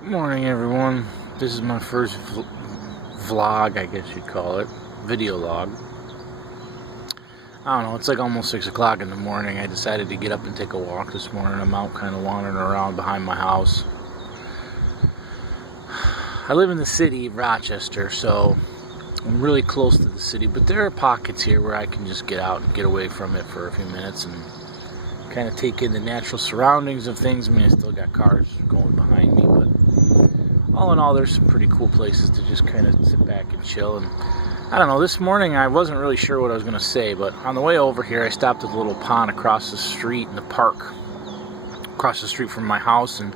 Good morning, everyone. This is my first vlog, I guess you'd call it. Video log. I don't know, it's like almost 6 o'clock in the morning. I decided to get up and take a walk this morning. I'm out kind of wandering around behind my house. I live in the city of Rochester, so I'm really close to the city, but there are pockets here where I can just get out and get away from it for a few minutes and kind of take in the natural surroundings of things. I mean, I still got cars going behind me, but all in all, there's some pretty cool places to just kind of sit back and chill. And I don't know, this morning I wasn't really sure what I was going to say, but on the way over here, I stopped at a little pond across the street in the park, across the street from my house, and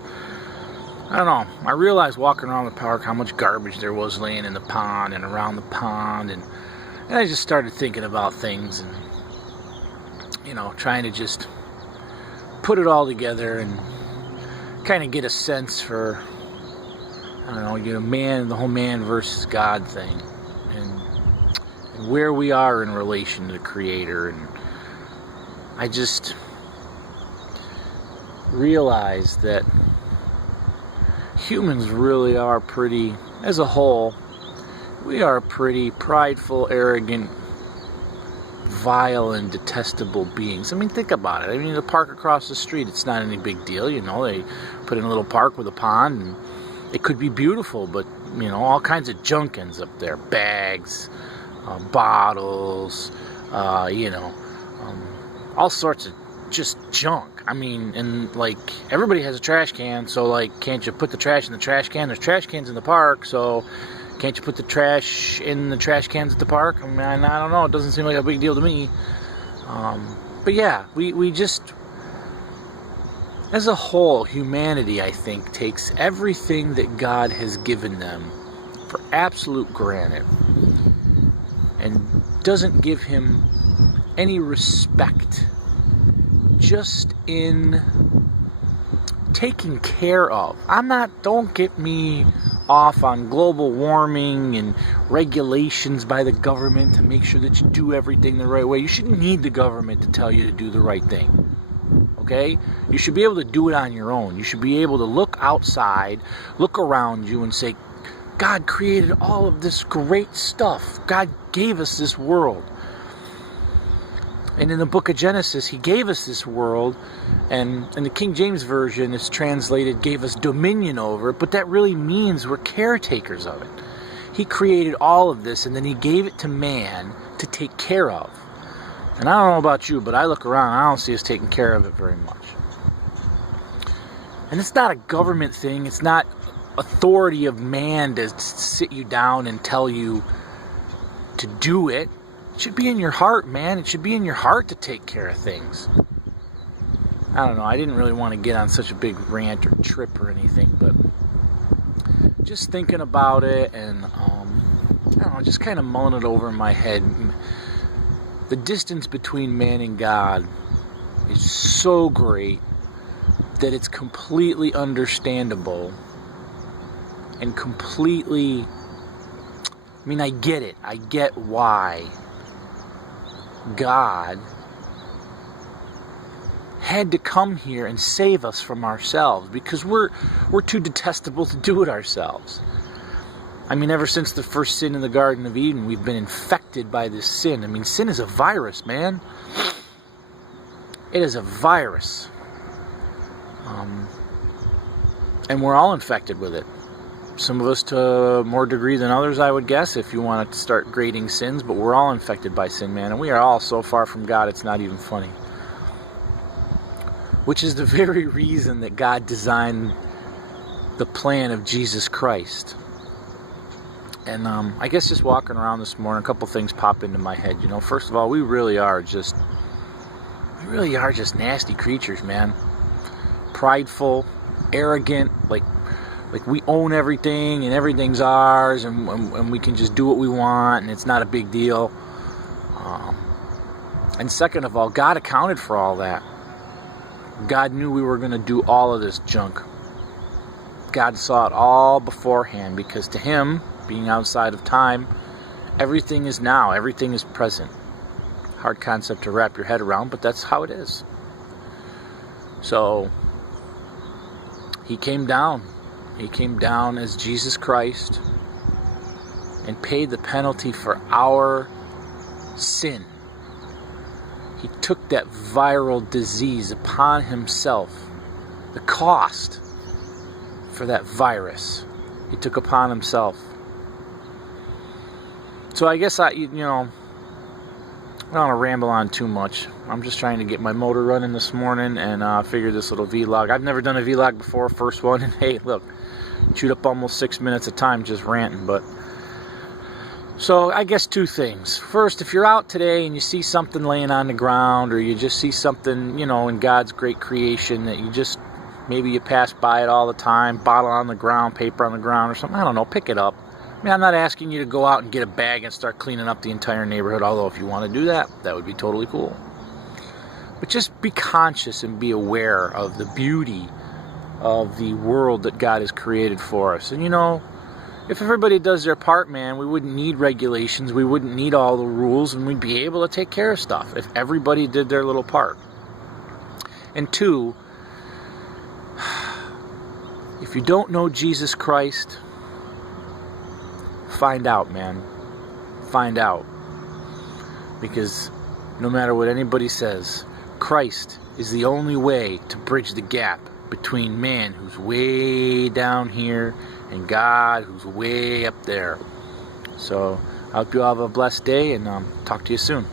I don't know, I realized walking around the park how much garbage there was laying in the pond and around the pond, and I just started thinking about things and, you know, trying to just put it all together and kind of get a sense for, I don't know, the whole man versus God thing, and where we are in relation to the Creator. And I just realized that humans really are pretty, as a whole, we are pretty prideful, arrogant, vile, and detestable beings. I mean, think about it. I mean, the park across the street, it's not any big deal, you know. They put in a little park with a pond, and it could be beautiful, but, you know, all kinds of junk ends up there. Bags, bottles, all sorts of just junk. I mean, and, like, everybody has a trash can, so, like, can't you put the trash in the trash can? There's trash cans in the park, so can't you put the trash in the trash cans at the park? I mean, I don't know. It doesn't seem like a big deal to me. But, yeah, we just, as a whole, humanity, I think, takes everything that God has given them for absolute granted and doesn't give him any respect just in taking care of. Don't get me off on global warming and regulations by the government to make sure that you do everything the right way. You shouldn't need the government to tell you to do the right thing. Okay? You should be able to do it on your own. You should be able to look outside, look around you, and say, God created all of this great stuff. God gave us this world. And in the book of Genesis, he gave us this world, and in the King James Version, it's translated, gave us dominion over it, but that really means we're caretakers of it. He created all of this, and then he gave it to man to take care of. And I don't know about you, but I look around, and I don't see us taking care of it very much. And it's not a government thing. It's not authority of man to sit you down and tell you to do it. It should be in your heart, man. It should be in your heart to take care of things. I don't know. I didn't really want to get on such a big rant or trip or anything, but just thinking about it and, I don't know, just kind of mulling it over in my head. The distance between man and God is so great that it's completely understandable and completely, I mean, I get it. I get why God had to come here and save us from ourselves, because we're too detestable to do it ourselves. I mean, ever since the first sin in the Garden of Eden, we've been infected by this sin. I mean, sin is a virus, man. It is a virus. And we're all infected with it. Some of us to a more degree than others, I would guess, if you want to start grading sins, but we're all infected by sin, man, and we are all so far from God, it's not even funny. Which is the very reason that God designed the plan of Jesus Christ. And I guess just walking around this morning, a couple things pop into my head. You know, first of all, we really are just nasty creatures, man. Prideful, arrogant, like we own everything and everything's ours, and we can just do what we want and it's not a big deal. And second of all, God accounted for all that. God knew we were going to do all of this junk. God saw it all beforehand, because to him, being outside of time, everything is now, everything is present. Hard concept to wrap your head around, but that's how it is. So he came down He came down as Jesus Christ and paid the penalty for our sin. He took that viral disease upon himself. The cost for that virus, he took upon himself. So I guess I don't want to ramble on too much. I'm just trying to get my motor running this morning and figure this little vlog. I've never done a vlog before, first one. And hey, look, chewed up almost 6 minutes of time just ranting. But so I guess two things. First, if you're out today and you see something laying on the ground, or you just see something, in God's great creation that you just, maybe you pass by it all the time, bottle on the ground, paper on the ground or something, I don't know, pick it up. I mean, I'm not asking you to go out and get a bag and start cleaning up the entire neighborhood, although if you want to do that, that would be totally cool. But just be conscious and be aware of the beauty of the world that God has created for us. And if everybody does their part, man, we wouldn't need regulations, we wouldn't need all the rules, and we'd be able to take care of stuff if everybody did their little part. And two, if you don't know Jesus Christ, find out, man. Find out. Because no matter what anybody says, Christ is the only way to bridge the gap between man, who's way down here, and God, who's way up there. So I hope you all have a blessed day, and talk to you soon.